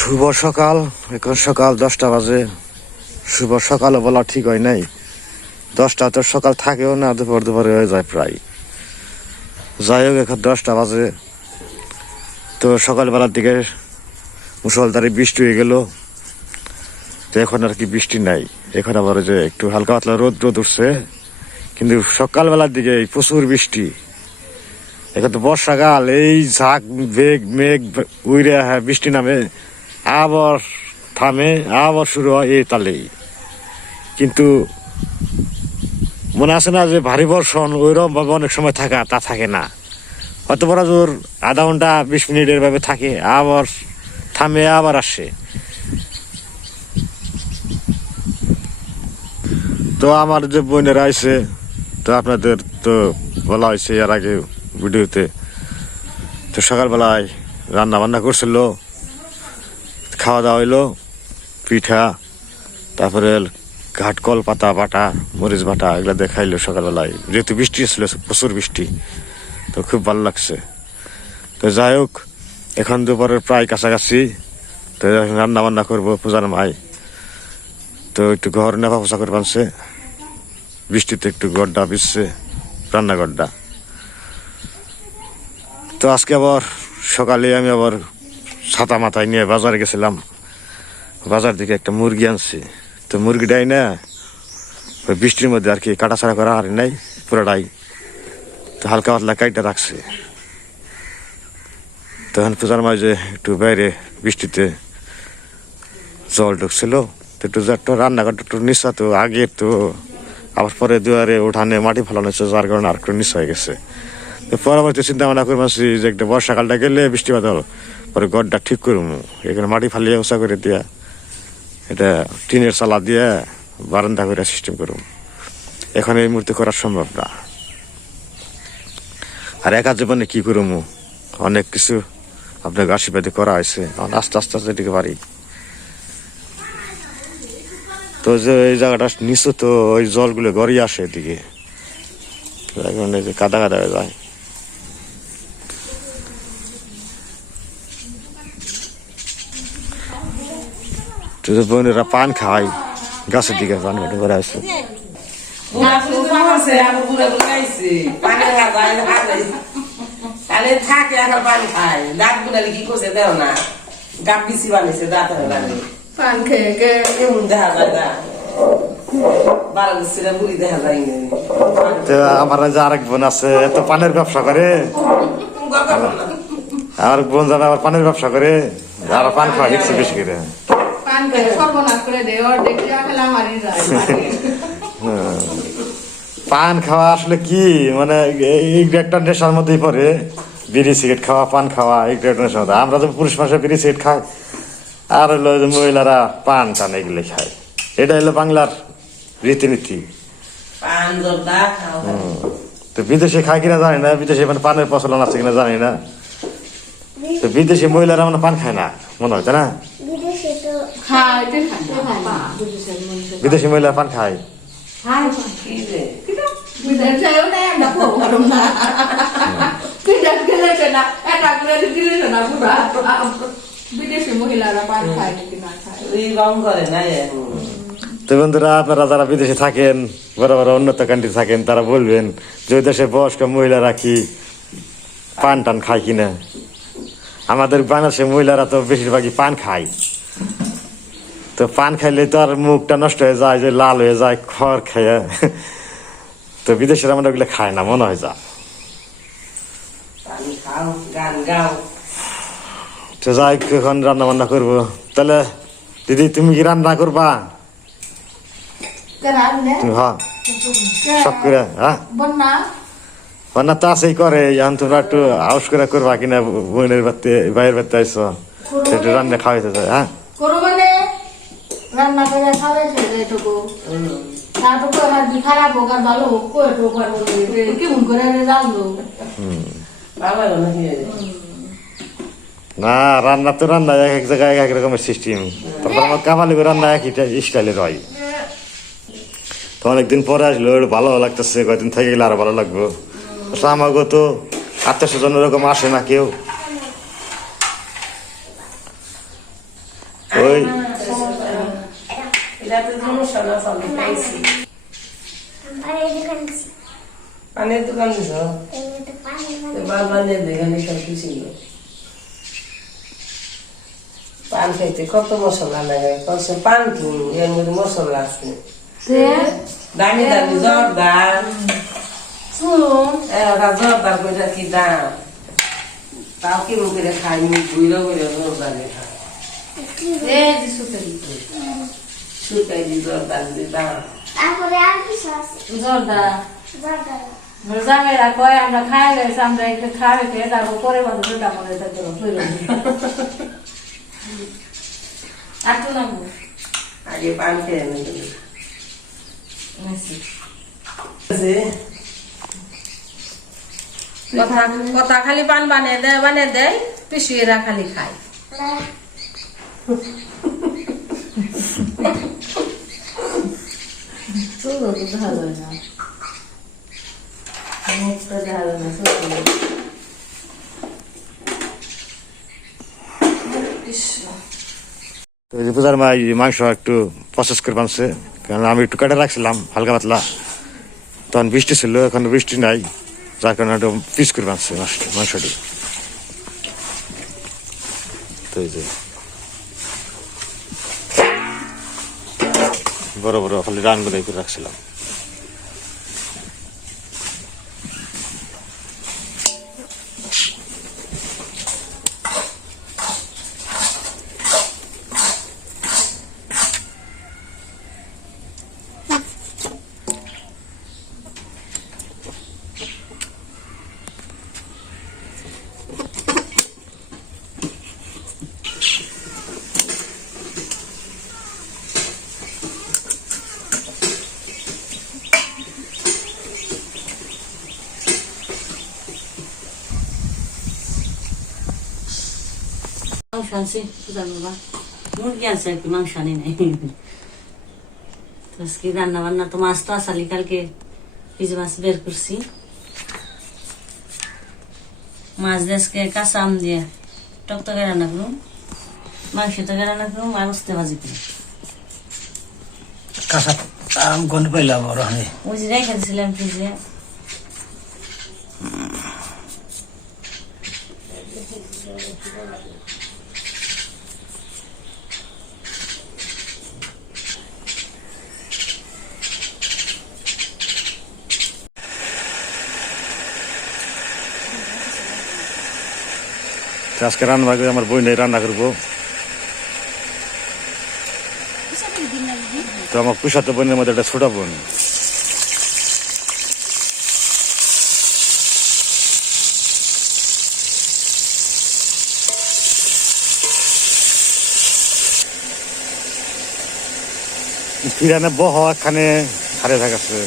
শুভ সকাল। এখন সকাল দশটা বাজে। শুভ সকাল বলা ঠিক হয় নাই। দশটা তো সকাল থাকেও না, দুপুর দুপুরে হয়ে যায় প্রায়। যাই হোক, এখন দশটা বাজে। তো সকালবেলার দিকে মুসলধারে বৃষ্টি হয়ে গেল। তো এখন আর কি বৃষ্টি নাই। এখন আবার যে একটু হালকা পাতলা রোদ রোদ উঠছে। কিন্তু সকালবেলার দিকে প্রচুর বৃষ্টি। এখন তো বর্ষাকাল, এই ঝাঁক বেগ মেঘ উইরে হ্যাঁ বৃষ্টি নামে। আবার থামে, আবার শুরু হয় এই তালেই কিন্তু মনে আছে না যে ভারী বর্ষণ ওইরকম ভাবে অনেক সময় থাকা, তা থাকে না। হয়তো বড় জোর আধা ঘণ্টা, বিশ মিনিটের ভাবে থাকে, আবার থামে, আবার আসে। তো আমার যে বোনেরা আছে তো আপনাদের তো বলা হয়েছে এর আগে ভিডিওতে, তো সকালবেলায় রান্না বান্না করছিল। খাওয়া দাওয়া হইল, পিঠা, তারপরে ঘাটকল পাতা বাটা, মরিচ বাটা, এগুলো দেখাইলো সকালবেলায়। যেহেতু বৃষ্টি ছিল, প্রচুর বৃষ্টি, তো খুব ভালো লাগছে। তো যাই হোক, এখন দুপুরের প্রায় কাছাকাছি, তো রান্না বান্না করব পূজার মাই। তো একটু ঘর নেফা পোষা করে বানছে। বৃষ্টিতে একটু গড্ডা বিচ্ছে রান্নাগড্ডা তো আজকে আবার সকালে আমি আবার ছাতা মাথায় নিয়ে বাজারে গেছিলাম। বাজার থেকে একটা মুরগি আনছি। তো মুরগিটাই না, ওই বৃষ্টির মধ্যে আর কি কাটাছাড়া করা আর নাই পুরোটাই তো হালকা পাতলা কাইটা রাখছে। তখন পূজার মাঝে একটু বাইরে বৃষ্টিতে জল ঢুকছিল। তো একটু একটু রান্নাঘরটা একটু নিচা তো আগে তো আবার পরে দুয়ারে উঠানে মাটি ফেলানো হচ্ছে যার কারণে আর একটু নিচা হয়ে গেছে। তো পরবর্তী চিন্তা ভাবনা করে যে একটা বর্ষাকালটা গেলে বৃষ্টি বাদল। পরে ঘরটা ঠিক করব এখানে মাটি ফালিয়ে উঁচা করে দিয়া এটা টিনের চালা দিয়ে বারান্দা করে সিস্টেম করব এখন এই মুহূর্তে করা সম্ভব না। আর একা জীবনে কি করব অনেক কিছু আপনার আশীর্বাদে করা হয়েছে। আস্তে আস্তে আস্তে এদিকে পারি তো যে এই জায়গাটা নিচু তো ওই জলগুলো গড়িয়ে আসে এদিকে। কাদা কাদা হয়ে যায়। তো যে বোনেরা পান খায় গাছের দিকে পান কাটে করে আসে বুড়া বুড়ি তো মরছে, আবার বুড়া বুড়ি খাইছে। পানি খাওয়া যায়, খায়। তাহলে থাকে এখন পানি খায় দাঁত গুলালে কি করছে দেও না গাপ বিসি বানিয়েছে দাঁত লাগে পান খেয়ে খেয়ে এমন দেখা যায় না বারো বছরের বুড়ি দেখা যায় না। তো আমার যে আরেক বোন আছে এত পানের ব্যবসা করে গল্প করো না। আমার বোন যাবে আবার পানের ব্যবসা করে আর পান খাওয়া শিখছে বেশি করে পান খেয়ে সর্বনাশ করে দেয় অর্ধেক যা খেলে যায়। পান খাওয়া আসলে কি? মানে এই একটা নেশার মধ্যেই পড়ে। বিড়ি সিগারেট খাওয়া পান খাওয়া এই একটা নেশার মধ্যে। আমরা তো পুরুষ মানুষের বিড়ি সিগারেট খাই। আর হলো মহিলারা পান টান এগুলো খায়। এটা হলো বাংলার রীতিনীতি। তো বিদেশে খায় কিনা জানি না বিদেশে মানে পানের প্রচলন আছে কিনা জানি না। তো বিদেশি মহিলারা মানে পান খায় না মনে হয় তাই না? খায় বিদেশি মহিলা পান খায়। বিদেশ মহিলারা পান খায়? নাকি না খায় করে না তো বন্ধুরা আপনারা যারা বিদেশে থাকেন বড় বড় উন্নত কান্ট্রি থাকেন তারা বলবেন যে ওই দেশের বয়স্ক মহিলারা কি পান টান খায় কিনা? আমাদের বাংলাদেশের মহিলারা তো বেশিরভাগই পান খায়। তো পান খাইলে তো আর মুখটা নষ্ট হয়ে যায় যে লাল হয়ে যায় খড় খেয়ে। তো বিদেশের আমরা ওগুলো খায় না মনে হয় যা। তো যাই হোক, এখন রান্না বান্না করব। তাহলে দিদি তুমি কি রান্না করবা? হ্যাঁ সব করে হ্যাঁ? বন্যা? তো আছেই করে এখন তোমরা একটু আউস করে করবা কিনা বোনের বাড়তে ভাইয়ের বাড়তে আইসো। একটু রান্না খাওয়াইতে হ্যাঁ? মানে? রান্না করে খাওয়াইছে এটুকু। তারটুকু আমার কি খারাপ হোক আর ভালো হোক কয়েটু পারব কেমন করে না রান্না তো রান্না এক এক জায়গায় এক এক রকমের সিস্টেম তারপর আমার কামালি রান্না একই স্টাইলের হয়। তো অনেকদিন পরে আসলো ভালো লাগতেছে কয়েকদিন থেকে গেলে আরও ভালো লাগবে। আমাকে তো আত্মীয় স্বজন এরকম আসে না কেউ ওই এটা তো সমস্যা না সব খাইছি পানের দোকান দিছ? বাবা নিয়ে দেখেন সব কিছু পান খাইতে কত মশলা লাগে? কত পান কিন এর মধ্যে মশলা আছে। দামি দামি জর্দার। ওরা জর্দার করে কি দাম? তাও কিরম করে খাই ঘুরে ঘুরে জর্দার খাই সুতাই দি জর্দার দি দাম। তারপরে আর কিছু আছে? জর্দা। জর্দা জামেরা কয় আমরা খাই গেছি আমরা একটু খাবে খেয়ে তারপর পরে বন্ধ দুটা মনে থাকতো আর তো না আগে পান খেয়ে কথা কথা খালি পান বানিয়ে দেয় বানিয়ে দেয় পিসিয়েরা খালি খায় তো ভালো না মুখটা ভালো না কৃষ্ণ তো পূজার মা মাংস একটু প্রসেস করে বানছে। কারণ আমি একটু কেটে রাখছিলাম, হালকা পাতলা। তখন বৃষ্টি ছিল, এখন বৃষ্টি নাই। যার কারণে একটু পিস করে বানছে মাংস- মাংসটি। তো এই যে। বড় বড় খালি রানগুলো করে রাখছিলাম। মাংস আনছি পূজার বাবা মুরগি আনছে আর কি মাংস আনি নাই তো আজকে রান্না বান্না তো মাছ তো আসালি কালকে পিস মাছ বের করছি মাছ আজকে কাঁচা আম দিয়ে টকটকে রান্না করুন মাংস তরকারি রান্না করুন আর উস্তে ভাজি করুন কাঁচা আম গন্ধ পাইলাম ওই যে রেখে দিয়েছিলাম ফ্রিজে আজকে রান্না করে আমার বই নেই রান্না করব। তো আমার কুশাতো বোনের মধ্যে একটা ছোট বোন। ফিরানে বহ এখানে হারে থাকাছে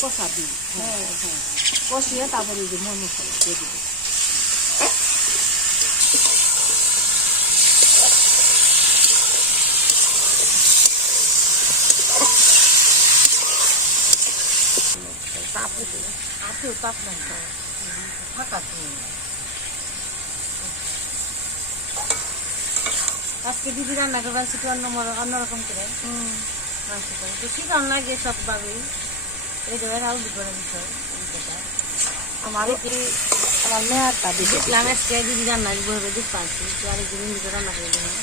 কষা দিই হ্যাঁ হ্যাঁ কষিয়ে তারপরে দিব ফাঁকা আজকে দিদি রান্না করবার একটু অন্য অন্যরকম করে হুম আচ্ছা তো ঠিক লাগে সব বাবু করে আমার আমার দেখলাম আজকে রান্না পাচ্ছি করে দেবেন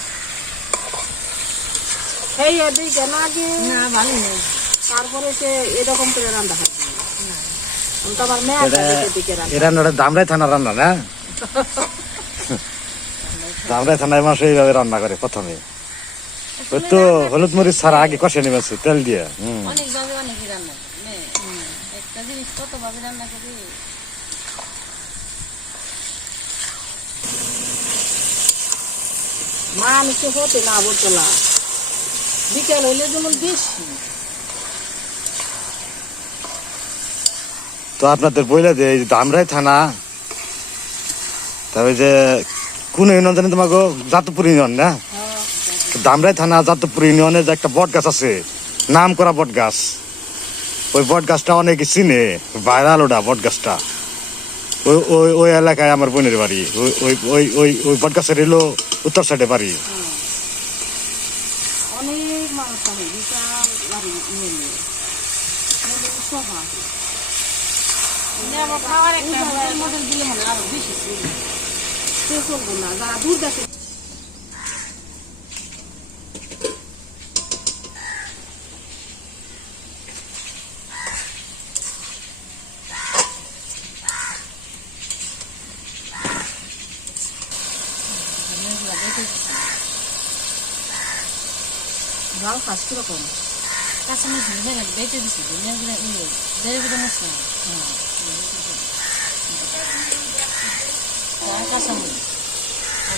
এই এদিকে কেন আগে না ভালো নেই। তারপরে সে এরকম করে রান্না হয়। আমার মেয়ারটা দিকে দিকে রান্না রান্নাটা দামরাই থানা রান্না না? দামরাই থানায় মাস এইভাবে রান্না করে প্রথমে। তো হলুদ মরিচ ছাড়া আগে কষে নেমেছে তেল দিয়ে হুম। অনেক রান্না একটা জিনিস কত ভাবে রান্না করি। মা আমি তো হতে না বলতো না বিকেল হইলে যেমন বেশি তো আপনাদের বইলা যে এই দামরাই থানা তবে যে কোন ইউনিয়ন জানি তোমাকে? জাতপুর ইউনিয়ন না? দামরাই থানা জাতপুর ইউনিয়নে যে একটা বট গাছ আছে নাম করা বট গাছ ওই বট গাছটা অনেকে চিনে ভাইরাল ওটা বট গাছটা ওই ওই ওই এলাকায় আমার বোনের বাড়ি ওই ওই ওই ওই ওই বট গাছের এলো উত্তর সাইডে বাড়ি। খাওয়ার একটা মডেল দিলে মনে আরও বেশি। যারা দূর গেছে জাল খাস কীরকম কাঁচামরিচ ভেঙে বেটে দিছি, ধনিয়া গুঁড়া, ইয়ে, দেড় গুঁড়া মশলা। আর কাঁচামরিচ, আর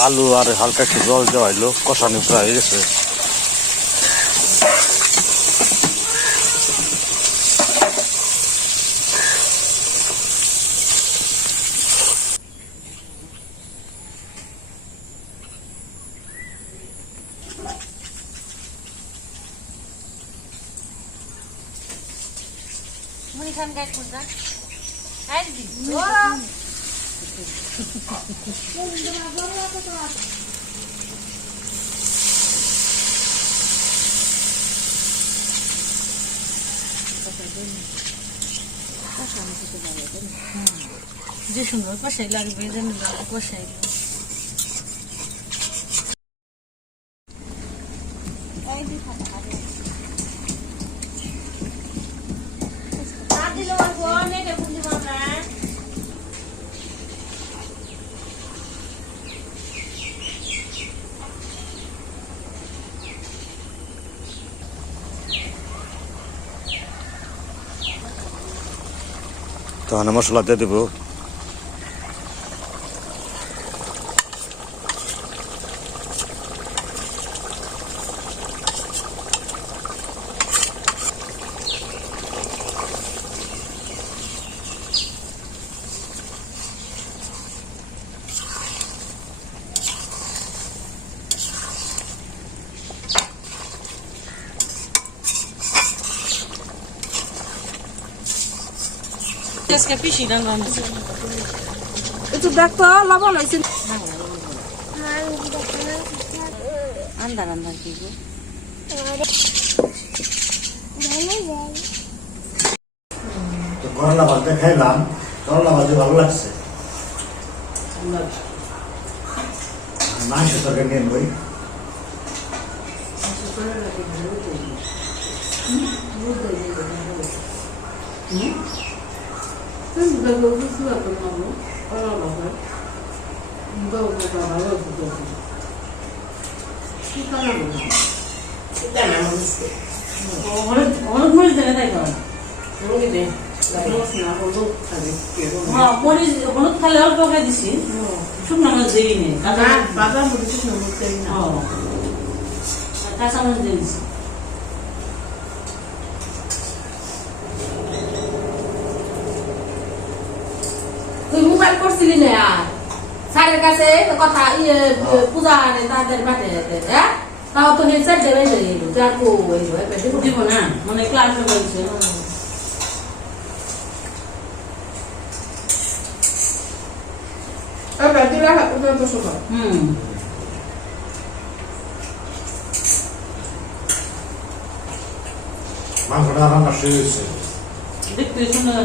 আলু আর হালকা একটু জল দেওয়া হইল কষানো প্রায় হয়ে গেছে মুড়ি খান? যে সুন্দর কষাই লাগবে যেন কষাই। তখন মশলা দিয়ে দেবো। একটু দেখতো লবণ হয়েছে। আন্দার আন্দার কি করলা ভাজতে খাইলাম করলা ভাজে ভালো লাগছে। মাংস তরকারি নিয়ে বই। এটা না মনে হচ্ছে অনেক মরিচ দেবে তাই তো মুড়ি দে হ্যাঁ মরিচ হলুদ খালে অল্প করে দিছি শুকনো মরিচ দিই নেই বাবা মুড়ি সুন্দর তাই না কাঁচা মরিচ দিয়ে দিছি মোবাইল করছিলি না আর? স্যারের কাছে কথা ইয়ে পূজা আনে তাদের মাঠে হ্যাঁ? তাও তো হেডসেট দেবে যার কো দিব। না মানে ক্লাস বলছে হুম। মাংসটা রান্না শেষ দেখতে সুন্দর